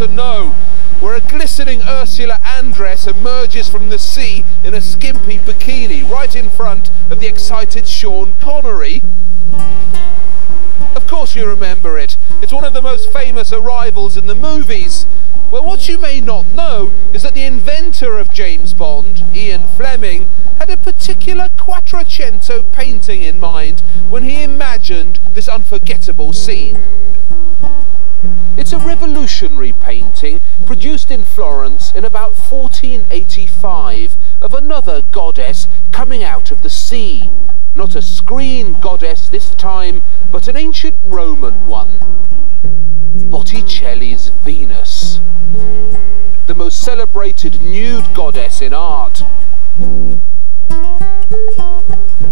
to know, where a glistening Ursula Andress emerges from the sea in a skimpy bikini right in front of the excited Sean Connery. Of course you remember it. It's one of the most famous arrivals in the movies. Well, what you may not know is that the inventor of James Bond, Ian Fleming, had a particular Quattrocento painting in mind when he imagined this unforgettable scene. It's a revolutionary painting produced in Florence in about 1485 of another goddess coming out of the sea. Not a screen goddess this time, but an ancient Roman one. Botticelli's Venus. The most celebrated nude goddess in art.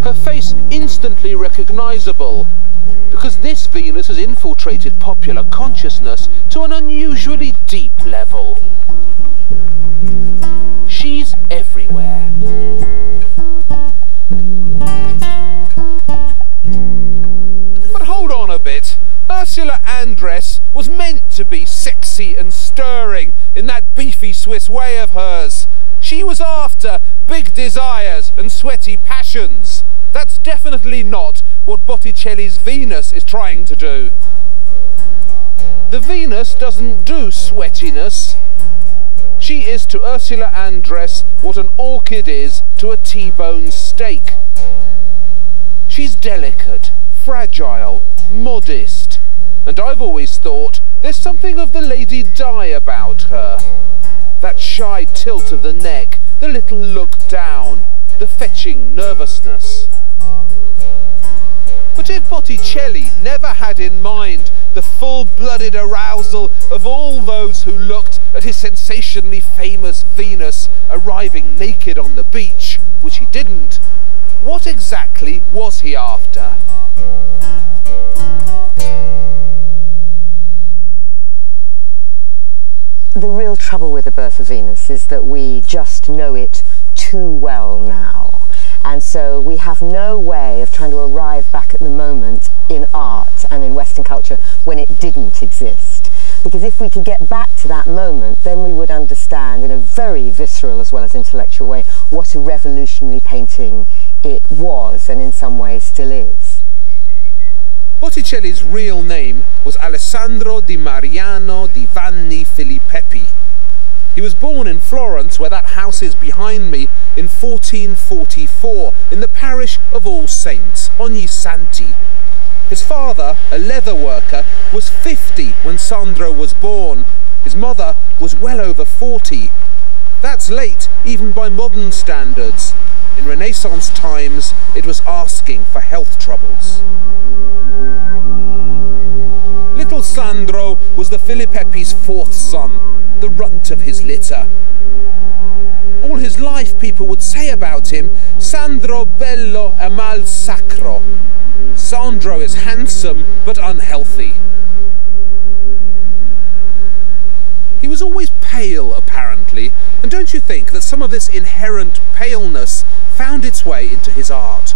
Her face instantly recognizable, because this Venus has infiltrated popular consciousness to an unusually deep level. She's everywhere. But hold on a bit. Ursula Andress was meant to be sexy and stirring in that beefy Swiss way of hers. She was after big desires and sweaty passions. That's definitely not what Botticelli's Venus is trying to do. The Venus doesn't do sweatiness. She is to Ursula Andress what an orchid is to a T-bone steak. She's delicate, fragile, modest, and I've always thought there's something of the Lady Di about her. That shy tilt of the neck, the little look down, the fetching nervousness. But if Botticelli never had in mind the full-blooded arousal of all those who looked at his sensationally famous Venus arriving naked on the beach, which he didn't, what exactly was he after? The real trouble with the birth of Venus is that we just know it too well now. And so we have no way of trying to arrive back at the moment in art and in Western culture when it didn't exist. Because if we could get back to that moment, then we would understand in a very visceral as well as intellectual way what a revolutionary painting it was and in some ways still is. Botticelli's real name was Alessandro di Mariano di Vanni Filippi. He was born in Florence, where that house is behind me, in 1444, in the parish of All Saints, Ognissanti. His father, a leather worker, was 50 when Sandro was born. His mother was well over 40. That's late, even by modern standards. In Renaissance times, it was asking for health troubles. Little Sandro was the Filippi's fourth son, the runt of his litter. All his life people would say about him, Sandro bello e mal sacro. Sandro is handsome but unhealthy. He was always pale, apparently, and don't you think that some of this inherent paleness found its way into his art?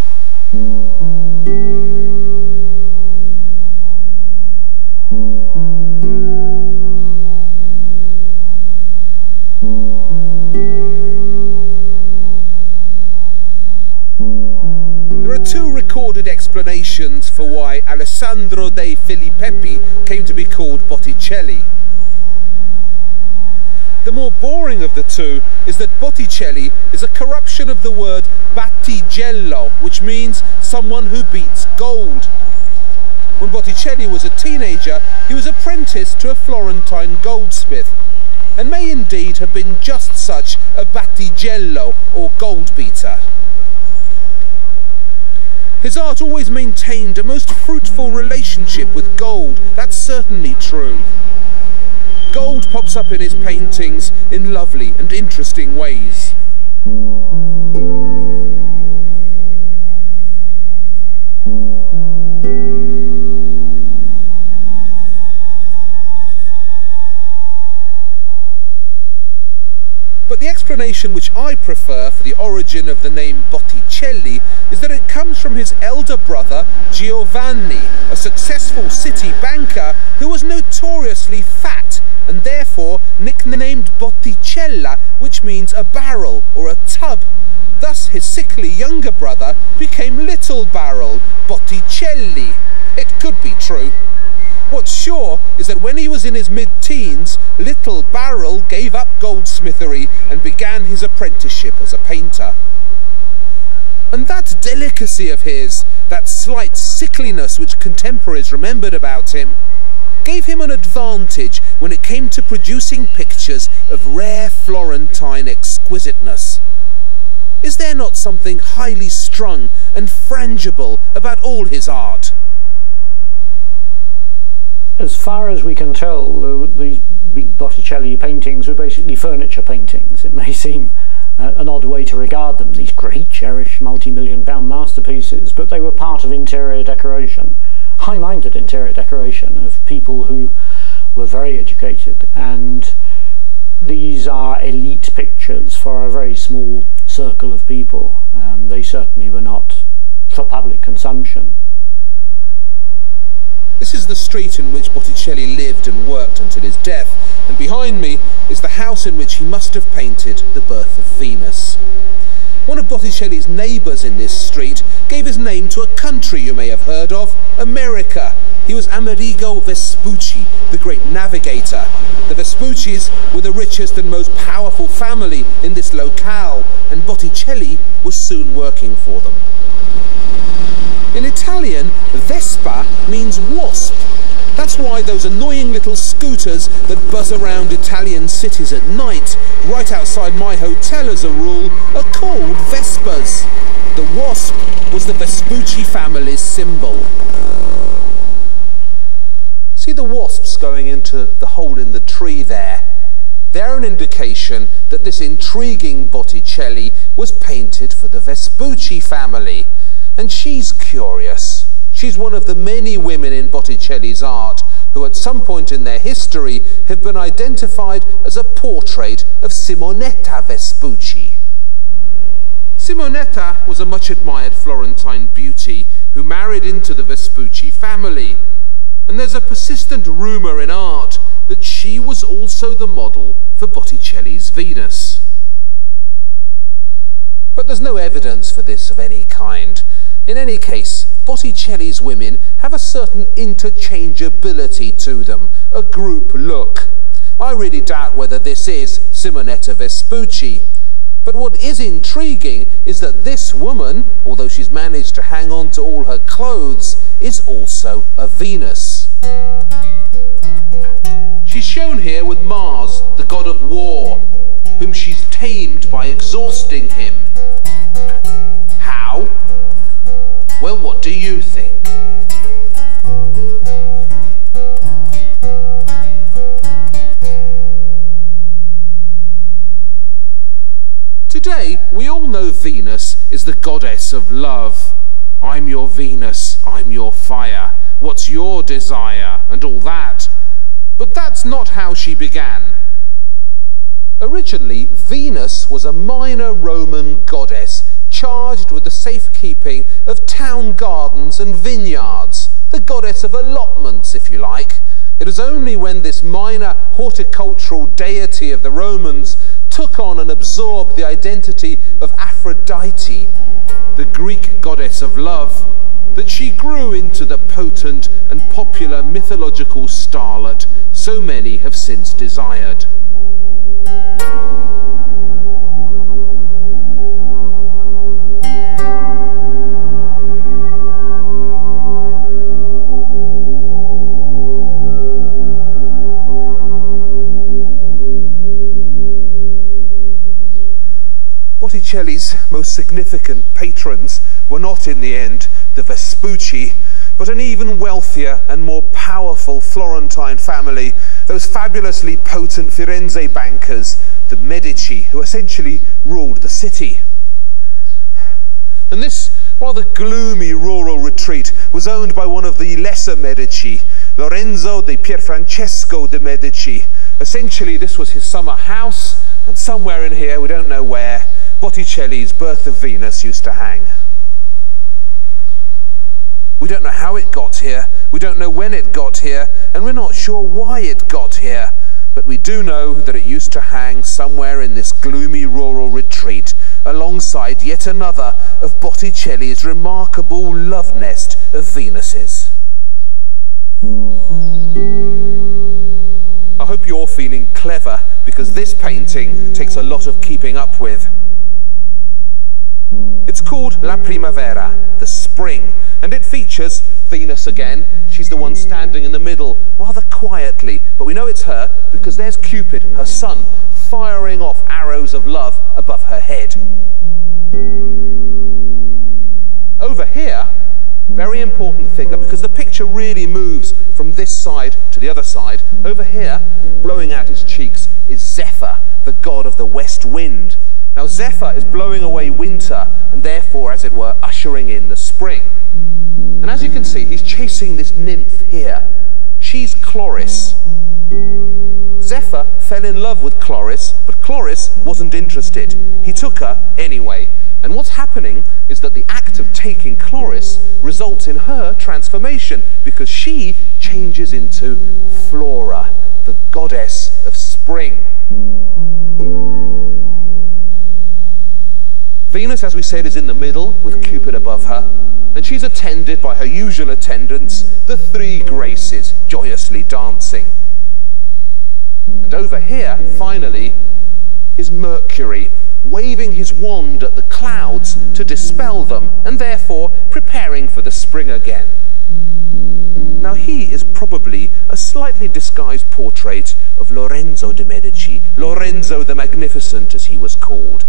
There are two recorded explanations for why Alessandro dei Filippi came to be called Botticelli. The more boring of the two is that Botticelli is a corruption of the word battigello, which means someone who beats gold. When Botticelli was a teenager, he was apprenticed to a Florentine goldsmith, and may indeed have been just such a battigello, or gold beater. His art always maintained a most fruitful relationship with gold, that's certainly true. Gold pops up in his paintings in lovely and interesting ways. But the explanation which I prefer for the origin of the name Botticelli is that it comes from his elder brother Giovanni, a successful city banker who was notoriously fat and therefore nicknamed Boticella, which means a barrel or a tub. Thus his sickly younger brother became Little Barrel, Botticelli. It could be true. What's sure is that when he was in his mid-teens, Little Barrel gave up goldsmithery and began his apprenticeship as a painter. And that delicacy of his, that slight sickliness which contemporaries remembered about him, gave him an advantage when it came to producing pictures of rare Florentine exquisiteness. Is there not something highly strung and frangible about all his art? As far as we can tell, these big Botticelli paintings were basically furniture paintings. It may seem an odd way to regard them, these great, cherished, multi-million-pound masterpieces, but they were part of interior decoration, high-minded interior decoration of people who were very educated, and these are elite pictures for a very small circle of people. They certainly were not for public consumption. This is the street in which Botticelli lived and worked until his death, and behind me is the house in which he must have painted The Birth of Venus. One of Botticelli's neighbours in this street gave his name to a country you may have heard of, America. He was Amerigo Vespucci, the great navigator. The Vespuccis were the richest and most powerful family in this locale, and Botticelli was soon working for them. In Italian, Vespa means wasp. That's why those annoying little scooters that buzz around Italian cities at night, right outside my hotel as a rule, are called Vespas. The wasp was the Vespucci family's symbol. See the wasps going into the hole in the tree there? They're an indication that this intriguing Botticelli was painted for the Vespucci family. And she's curious. She's one of the many women in Botticelli's art who at some point in their history have been identified as a portrait of Simonetta Vespucci. Simonetta was a much admired Florentine beauty who married into the Vespucci family. And there's a persistent rumour in art that she was also the model for Botticelli's Venus. But there's no evidence for this of any kind. In any case, Botticelli's women have a certain interchangeability to them, a group look. I really doubt whether this is Simonetta Vespucci. But what is intriguing is that this woman, although she's managed to hang on to all her clothes, is also a Venus. She's shown here with Mars, the god of war, whom she's tamed by exhausting him. How? Well, what do you think? Today, we all know Venus is the goddess of love. I'm your Venus, I'm your fire, what's your desire, and all that. But that's not how she began. Originally, Venus was a minor Roman goddess charged with the safekeeping of town gardens and vineyards, the goddess of allotments, if you like. It was only when this minor horticultural deity of the Romans took on and absorbed the identity of Aphrodite, the Greek goddess of love, that she grew into the potent and popular mythological starlet so many have since desired. Botticelli's most significant patrons were not in the end the Vespucci, but an even wealthier and more powerful Florentine family, those fabulously potent Firenze bankers, the Medici, who essentially ruled the city. And this rather gloomy rural retreat was owned by one of the lesser Medici, Lorenzo di Pierfrancesco de' Medici. Essentially, this was his summer house, and somewhere in here, we don't know where, Botticelli's Birth of Venus used to hang. We don't know how it got here, we don't know when it got here, and we're not sure why it got here. but we do know that it used to hang somewhere in this gloomy rural retreat, alongside yet another of Botticelli's remarkable love nest of Venuses. I hope you're feeling clever, because this painting takes a lot of keeping up with. It's called La Primavera, the spring, and it features Venus again. She's the one standing in the middle, rather quietly, but we know it's her because there's Cupid, her son, firing off arrows of love above her head. Over here, very important figure, because the picture really moves from this side to the other side. Over here, blowing out his cheeks, is Zephyr, the god of the west wind. Now Zephyr is blowing away winter, and therefore, as it were, ushering in the spring. And as you can see, he's chasing this nymph here. She's Chloris. Zephyr fell in love with Chloris, but Chloris wasn't interested. He took her anyway. And what's happening is that the act of taking Chloris results in her transformation, because she changes into Flora, the goddess of spring. Venus, as we said, is in the middle with Cupid above her, and she's attended by her usual attendants, the three Graces, joyously dancing. And over here, finally, is Mercury, waving his wand at the clouds to dispel them, and therefore preparing for the spring again. Now he is probably a slightly disguised portrait of Lorenzo de' Medici, Lorenzo the Magnificent as he was called.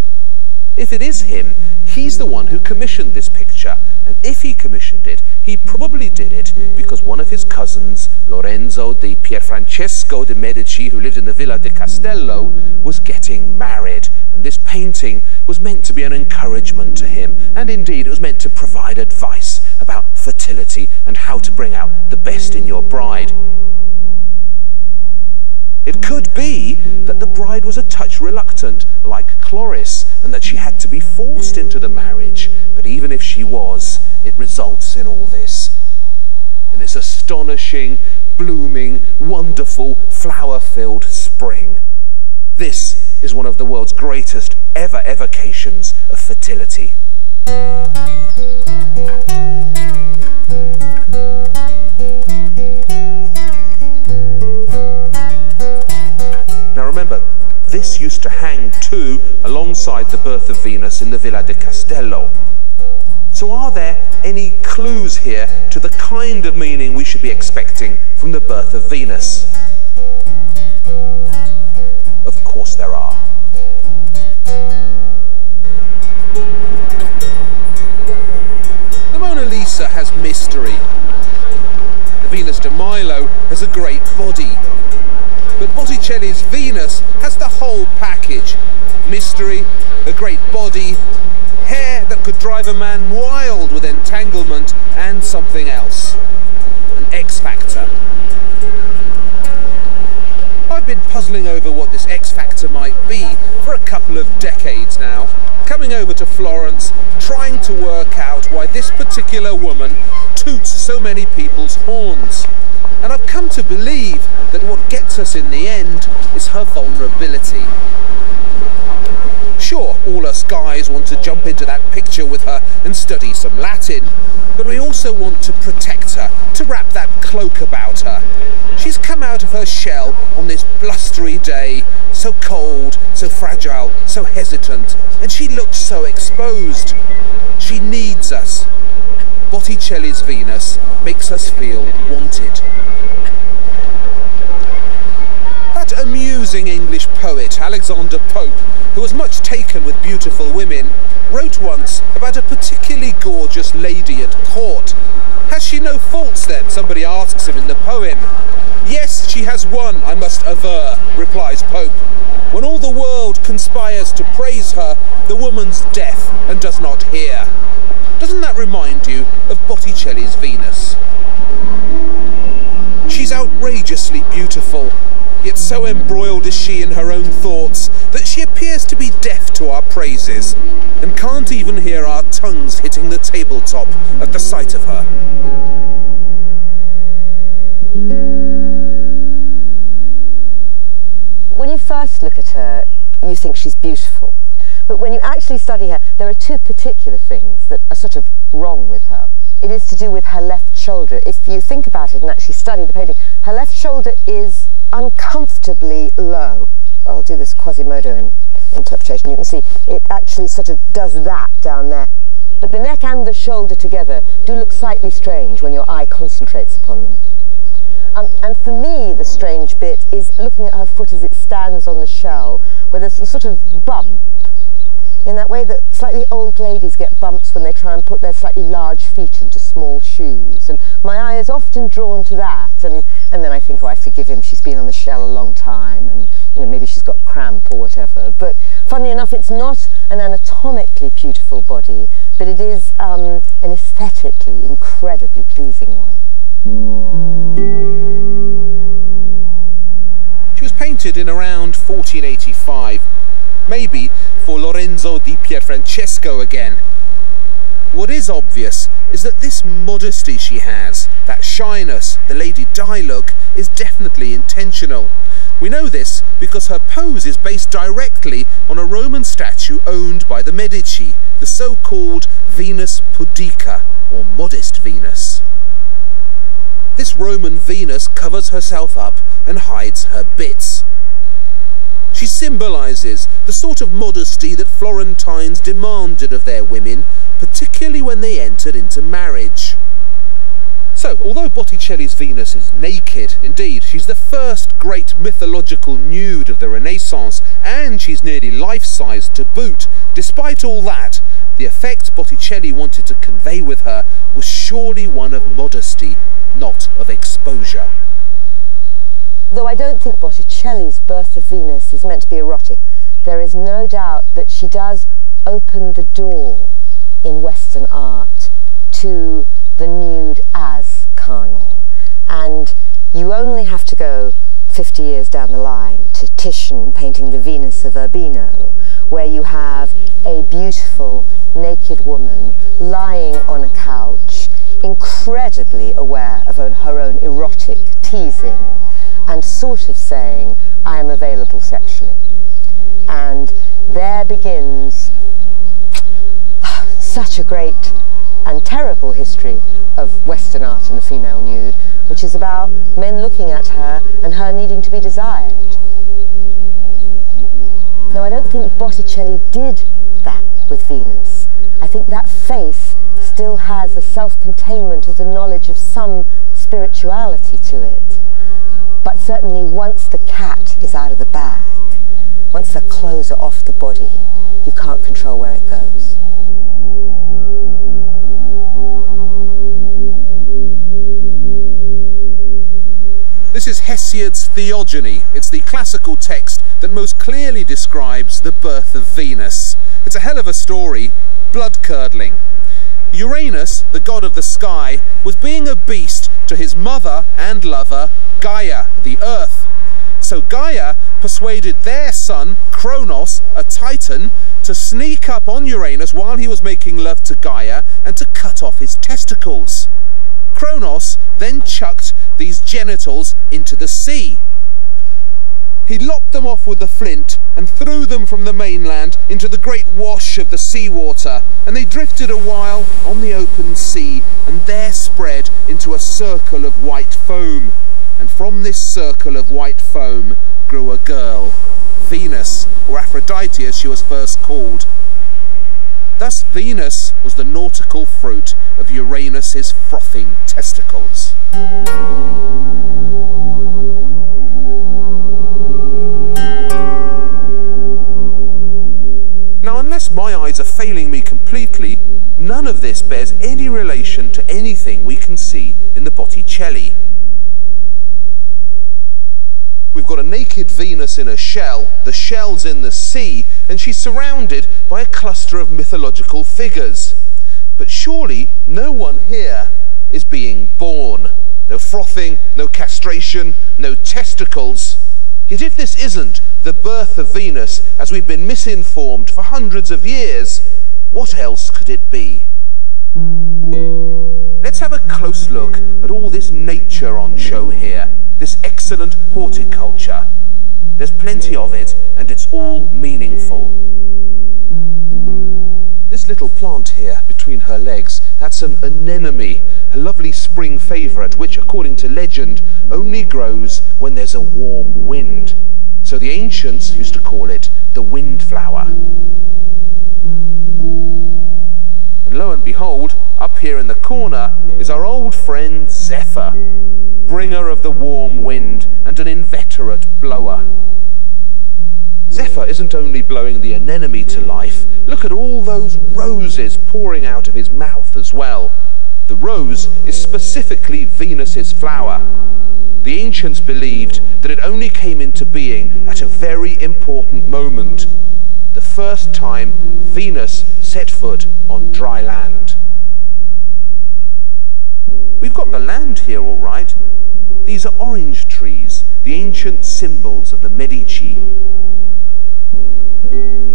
If it is him, he's the one who commissioned this picture, and if he commissioned it, he probably did it because one of his cousins, Lorenzo di Pierfrancesco de' Medici, who lived in the Villa di Castello, was getting married, and this painting was meant to be an encouragement to him, and indeed it was meant to provide advice about fertility and how to bring out the best in your bride. It could be that the bride was a touch reluctant, like Chloris, and that she had to be forced into the marriage. But even if she was, it results in all this. In this astonishing, blooming, wonderful, flower-filled spring. This is one of the world's greatest ever evocations of fertility. Now remember, this used to hang too alongside the birth of Venus in the Villa di Castello. So are there any clues here to the kind of meaning we should be expecting from the birth of Venus? Of course there are. The Mona Lisa has mystery. The Venus de Milo has a great body. But Botticelli's Venus has the whole package. Mystery, a great body, hair that could drive a man wild with entanglement, and something else. An X factor. I've been puzzling over what this X factor might be for a couple of decades now. Coming over to Florence, trying to work out why this particular woman toots so many people's horns. And I've come to believe that what gets us in the end is her vulnerability. Sure, all us guys want to jump into that picture with her and study some Latin, but we also want to protect her, to wrap that cloak about her. She's come out of her shell on this blustery day, so cold, so fragile, so hesitant, and she looks so exposed. She needs us. Botticelli's Venus makes us feel wanted. That amusing English poet, Alexander Pope, who was much taken with beautiful women, wrote once about a particularly gorgeous lady at court. Has she no faults then? Somebody asks him in the poem. Yes, she has one, I must aver, replies Pope. When all the world conspires to praise her, the woman's deaf and does not hear. Doesn't that remind you of Botticelli's Venus? She's outrageously beautiful, yet so embroiled is she in her own thoughts that she appears to be deaf to our praises and can't even hear our tongues hitting the tabletop at the sight of her. you first look at her, you think she's beautiful. But when you actually study her, there are two particular things that are sort of wrong with her. It is to do with her left shoulder. If you think about it and actually study the painting, her left shoulder is uncomfortably low. I'll do this Quasimodo interpretation. You can see it actually sort of does that down there. But the neck and the shoulder together do look slightly strange when your eye concentrates upon them. And for me, the strange bit is looking at her foot as it stands on the shell, where there's a sort of bump, in that way that slightly old ladies get bumps when they try and put their slightly large feet into small shoes. And my eye is often drawn to that, and then I think, oh, I forgive him, she's been on the shell a long time, and you know, maybe she's got cramp or whatever. But funnily enough, it's not an anatomically beautiful body, but it is an aesthetically incredibly pleasing one. She was painted in around 1485, maybe for Lorenzo di Pierfrancesco again. What is obvious is that this modesty she has, that shyness, the Lady Di look, is definitely intentional. We know this because her pose is based directly on a Roman statue owned by the Medici, the so-called Venus Pudica, or Modest Venus. This Roman Venus covers herself up and hides her bits. She symbolises the sort of modesty that Florentines demanded of their women, particularly when they entered into marriage. So, although Botticelli's Venus is naked, indeed, she's the first great mythological nude of the Renaissance, and she's nearly life-size to boot. Despite all that, the effect Botticelli wanted to convey with her was surely one of modesty, not of exposure. Though I don't think Botticelli's Birth of Venus is meant to be erotic, there is no doubt that she does open the door in Western art to the nude as carnal. And you only have to go 50 years down the line to Titian painting the Venus of Urbino, where you have a beautiful naked woman lying on a couch, incredibly aware of her own erotic teasing, and sort of saying, I am available sexually. And there begins such a great and terrible history of Western art and the female nude, which is about men looking at her and her needing to be desired. Now, I don't think Botticelli did that with Venus. I think that face still has the self-containment of the knowledge of some spirituality to it. But certainly once the cat is out of the bag, once the clothes are off the body, you can't control where it goes. This is Hesiod's Theogony. It's the classical text that most clearly describes the birth of Venus. It's a hell of a story, blood-curdling. Uranus, the god of the sky, was being a beast to his mother and lover, Gaia, the earth. So Gaia persuaded their son, Kronos, a titan, to sneak up on Uranus while he was making love to Gaia and to cut off his testicles. Kronos then chucked these genitals into the sea. He lopped them off with the flint and threw them from the mainland into the great wash of the seawater, and they drifted a while on the open sea and there spread into a circle of white foam. And from this circle of white foam grew a girl, Venus, or Aphrodite as she was first called. Thus Venus was the nautical fruit of Uranus's frothing testicles. Now, unless my eyes are failing me completely, none of this bears any relation to anything we can see in the Botticelli. We've got a naked Venus in a shell, the shell's in the sea, and she's surrounded by a cluster of mythological figures. But surely no one here is being born. No frothing, no castration, no testicles. Yet if this isn't the birth of Venus, as we've been misinformed for hundreds of years, what else could it be? Let's have a close look at all this nature on show here, this excellent horticulture. There's plenty of it, and it's all meaningful. This little plant here between her legs, that's an anemone, a lovely spring favourite, which, according to legend, only grows when there's a warm wind. So the ancients used to call it the windflower. And lo and behold, up here in the corner is our old friend Zephyr, bringer of the warm wind and an inveterate blower. Zephyr isn't only blowing the anemone to life, look at all those roses pouring out of his mouth as well. The rose is specifically Venus's flower. The ancients believed that it only came into being at a very important moment, the first time Venus set foot on dry land. We've got the land here all right. These are orange trees, the ancient symbols of the Medici.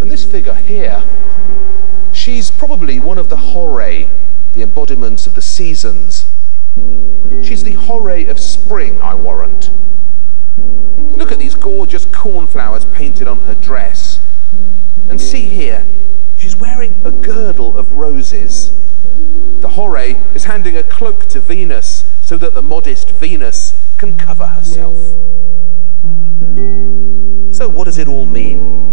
And this figure here, she's probably one of the horae, the embodiments of the seasons. She's the horae of spring, I warrant. Look at these gorgeous cornflowers painted on her dress. And see here, she's wearing a girdle of roses. The horae is handing a cloak to Venus so that the modest Venus can cover herself. So what does it all mean?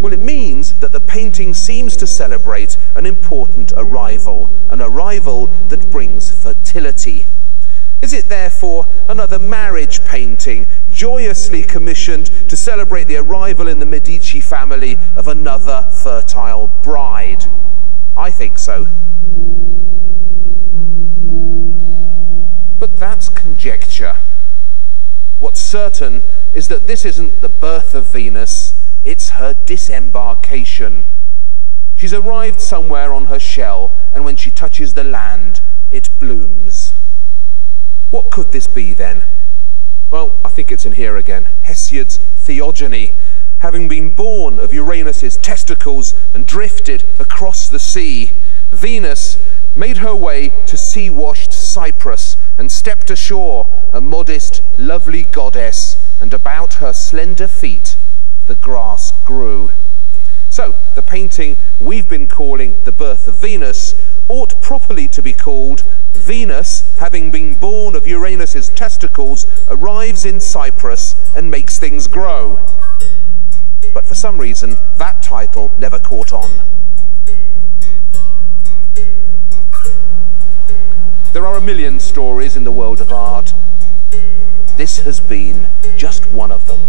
Well, it means that the painting seems to celebrate an important arrival, an arrival that brings fertility. Is it therefore another marriage painting, joyously commissioned to celebrate the arrival in the Medici family of another fertile bride? I think so. But that's conjecture. What's certain is that this isn't the birth of Venus, it's her disembarkation. She's arrived somewhere on her shell, and when she touches the land, it blooms. What could this be then? Well, I think it's in here again. Hesiod's theogony. Having been born of Uranus's testicles and drifted across the sea, Venus made her way to sea-washed Cyprus and stepped ashore, a modest, lovely goddess, and about her slender feet the grass grew. So, the painting we've been calling The Birth of Venus ought properly to be called Venus, having been born of Uranus's testicles, arrives in Cyprus and makes things grow. But for some reason, that title never caught on. There are a million stories in the world of art. This has been just one of them.